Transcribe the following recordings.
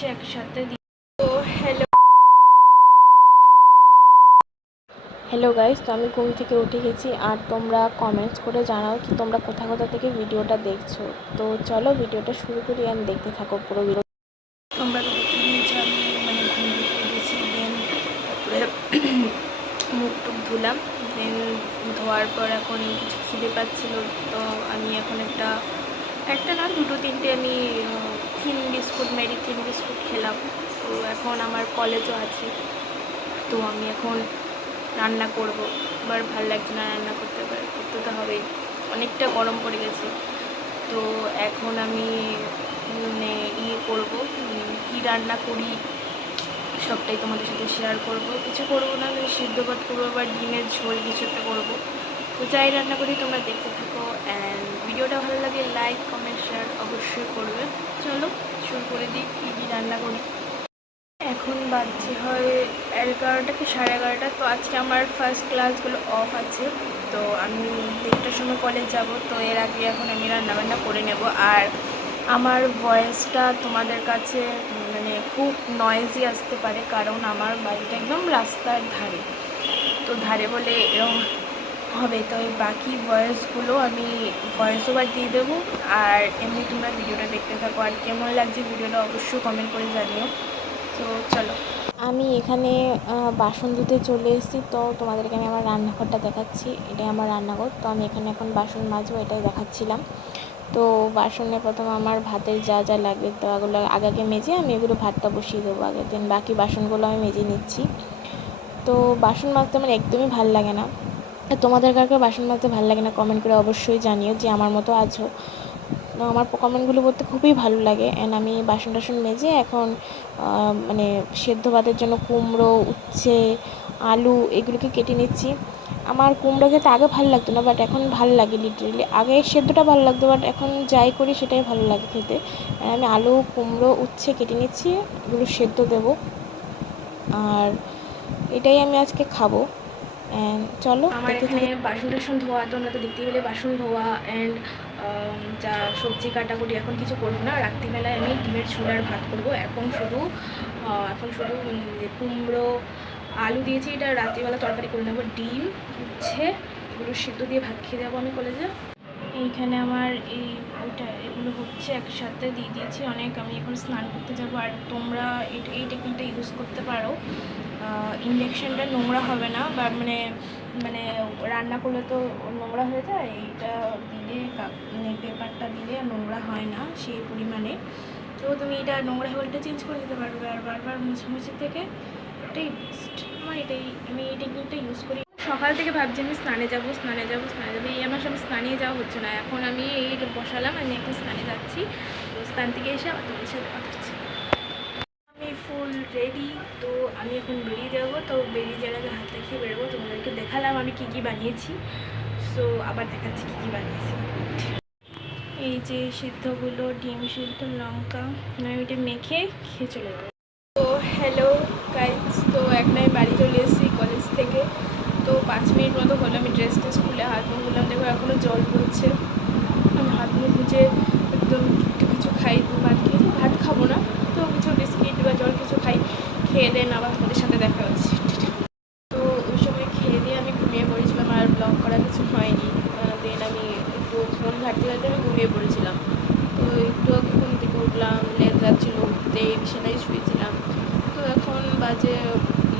হচ্ছে একসাথে তো হ্যালো হ্যালো গাইস তো আমি ঘুম থেকে উঠে গেছি আর তোমরা কমেন্টস করে জানাও কি তোমরা কোথা কোথা থেকে ভিডিওটা দেখছ। তো চলো ভিডিওটা শুরু করি আমি দেখতে থাকো পুরো ভিডিও তোমরা তো দেখে নিয়েছো আমি মানে ঘুম থেকে উঠেছি দেন তারপরে মুখ টুক ধুলাম দেন ধোয়ার পর এখন কিছু খিদে পাচ্ছিল তো আমি এখন একটা একটা না দুটো তিনটে আমি মেরি থিন বিস্কুট খেলাম। তো এখন আমার কলেজও আছে। তো আমি এখন রান্না করব। এবার ভালো লাগছে না রান্না করতে পারে করতে তো হবেই। অনেকটা গরম পড়ে গেছে। তো এখন আমি মানে ইয়ে করব। কী রান্না করি সবটাই তোমাদের সাথে শেয়ার করব। কিছু করব না সিদ্ধ ভাত করব বা ডিমের ঝোল কিছু একটা করব। তো যাই রান্না করি, তোমরা দেখতে থাকো। অ্যান্ড ভিডিওটা ভালো লাগে লাইক কমেন্ট শেয়ার অবশ্যই করবে। চলো। করে দিই, কী কী রান্না করি। এখন বাজছে হয় এগারোটা কি সাড়ে এগারোটা, তো আজকে আমার ফার্স্ট ক্লাসগুলো অফ আছে। তো আমি দেড়টার সময় কলেজ যাব, তো এর আগে এখন আমি রান্নাবান্না করে নেব। আর আমার ভয়েসটা তোমাদের কাছে মানে খুব নয়েজি আসতে পারে, কারণ আমার বাড়িটা একদম রাস্তার ধারে। তো ধারে বলে এরকম হবে, তো এই বাকি ভয়েসগুলো আমি ভয়েস ওভার দিয়ে দেবো। আর এমনি তোমরা ভিডিওটা দেখতে থাকো। আর কেমন লাগছে ভিডিওটা অবশ্যই কমেন্ট করে জানিও। তো চলো। আমি এখানে বাসন ধুতে চলে এসেছি। তো তোমাদেরকে আমি আমার রান্নাঘরটা দেখাচ্ছি। এটাই আমার রান্নাঘর। তো আমি এখানে এখন বাসন মাজবো, এটাই দেখাচ্ছিলাম। তো বাসনে প্রথম আমার ভাতের যা যা লাগবে তো এগুলো আগে আগে মেজে আমি এগুলো ভাতটা বসিয়ে দেবো আগে দেন। বাকি বাসনগুলো আমি মেজে নিচ্ছি। তো বাসন মাজতে আমার একদমই ভালো লাগে না। তোমাদের কার কার বাসন মাজতে ভালো লাগে না কমেন্ট করে অবশ্যই জানিও যে আমার মতো আছো আমার কমেন্টগুলো করতে খুবই ভালো লাগে। অ্যান্ড আমি বাসন টাসন মেজে এখন মানে সেদ্ধ ভাতের জন্য কুমড়ো, উচ্ছে, আলু এগুলোকে কেটে নিচ্ছি। আমার কুমড়ো খেতে আগে ভালো লাগতো না বাট এখন ভালো লাগে লিটারেলি আগে সেদ্ধটা ভালো লাগতো বাট এখন যাই করি সেটাই ভালো লাগে খেতে। আমি আলু, কুমড়ো, উচ্ছে কেটে নিচ্ছি, এগুলো সেদ্ধ দেবো। আর এটাই আমি আজকে খাব। চলো আমার এখানে বাসন টাসন ধোয়া তোমরা তো দেখতেই পেলে বাসন ধোয়া অ্যান্ড যা সবজি কাটাকুটি এখন কিছু করব না। রাত্রিবেলায় আমি ডিমের ছোলার ভাত করব। এখন শুধু এখন শুধু কুমড়ো আলু দিয়েছি। এটা রাত্রিবেলা তরকারি করে নেব। ডিম উচ্ছে এগুলো সিদ্ধ দিয়ে ভাত খেয়ে যাব আমি কলেজে। এইখানে আমার এই ওইটা এগুলো হচ্ছে একসাথে দিয়ে দিয়েছি অনেক। আমি এখন স্নান করতে যাব। আর তোমরা এই- এই টেকনিকটা ইউজ করতে পারো। ইন্ডাকশানটা নোংরা হবে না, বা মানে মানে রান্না করলে তো নোংরা হয়ে যায়, এইটা দিলে মানে পেপারটা দিলে নোংরা হয় না সেই পরিমাণে। তো তুমি এটা নোংরা হলে এটা চেঞ্জ করে দিতে পারবে, আর বারবার মুছে মুছে থেকে এটাই বেস্ট আমার এটাই, আমি এই টেকনিকটা ইউজ করি। সকাল থেকে ভাবছি আমি স্নানে যাব স্নানে যাব স্নানে যাব, এই আমার সঙ্গে স্নানেই যাওয়া হচ্ছে না। এখন আমি এই বসালাম, আমি এখন স্নানে যাচ্ছি। তো স্নান থেকে এসে আবার তোমাদের সাথে কথা হচ্ছে। রেডি তো আমি এখন বেরিয়ে যাব। তো বেরিয়ে যাওয়ার আগে হাত দেখিয়ে বেরোবো। তোমাদেরকে দেখালাম আমি কী কী বানিয়েছি। সো আবার দেখাচ্ছি কী কী বানিয়েছি। এই যে সিদ্ধগুলো, ডিম সিদ্ধ, লঙ্কা, আমি এটা মেখে খেয়ে চলে যাব। তো হ্যালো গাইজ তো একটাই বাড়ি চলে এসেছি কলেজ থেকে। তো পাঁচ মিনিট মতো হলো আমি ড্রেস ট্রেস খুলে হাত মুখ দেখো এখনও জল পড়ছে আমি হাত মুখ ধুয়ে একদম একটু কিছু খাই ভাত খেয়েছি ভাত খাব না তো কিছু বিস্কিট বা জল কিছু খাই খেয়ে দেন, আবার তোমাদের সাথে দেখা হচ্ছে। তো ওই সময় খেয়ে দিয়ে আমি ঘুমিয়ে পড়েছিলাম, আর ব্লগ করা কিছু হয়নি। দেন আমি একটু ফোন ঘাটতে ঘাটতে আমি ঘুমিয়ে পড়েছিলাম। তো একটু আগে ঘুম থেকে উঠলাম লেট যাচ্ছিল উঠতে, বিছানায় শুয়েছিলাম। তো এখন বাজে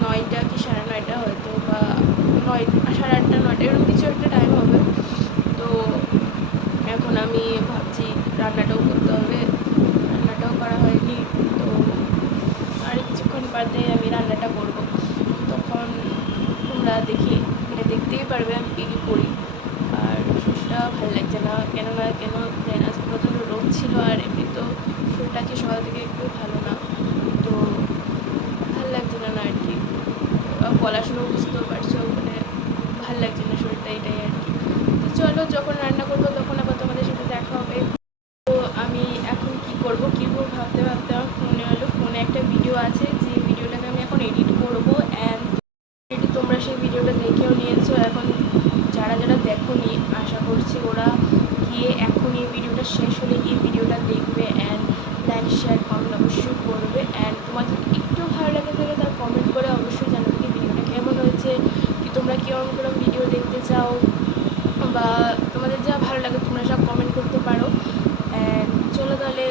নয়টা কি সাড়ে নয়টা হয়তো, বা নয়, সাড়ে আটটা, নয়টা, এরকম কিছু একটা টাইম হবে। তো এখন আমি ভাবছি রান্নাটাও করতে হবে রান্নাটাও করা হয়নি তো আর কিছুক্ষণ বাদে আমি রান্নাটা করব। তখন তোমরা দেখি মানে দেখতেই পারবে আমি কী কী করি। আর শরীরটা ভালো লাগছে না, কেননা কেন জানি না, আজকে প্রচণ্ড রোগ ছিল আর এমনি তো শরীরটা কি সকাল থেকে একটু ভালো না। তো ভালো লাগছে না না আর কি। গলা বুঝতেও পারছ মানে ভালো লাগছে না শরীরটা, এটাই আর কি। তো চলো, যখন রান্না করব এখনই আশা করছি ওরা গিয়ে এখনই ভিডিওটা শেষ হলে গিয়ে ভিডিওটা দেখবে অ্যান্ড লাইক শেয়ার কমেন্ট অবশ্যই করবে অ্যান্ড তোমাদের একটু ভালো লাগে তাহলে তার কমেন্ট করে অবশ্যই জানাবে কি ভিডিওটা কেমন হয়েছে, কি তোমরা কীরকম কোনো ভিডিও দেখতে চাও বা তোমাদের যা ভালো লাগে তোমরা সব কমেন্ট করতে পারো অ্যান্ড চলো তাহলে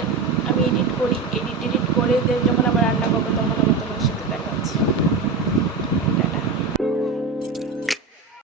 আমি এডিট করি এডিট এডিট করে দেন যখন আবার রান্না করব তখন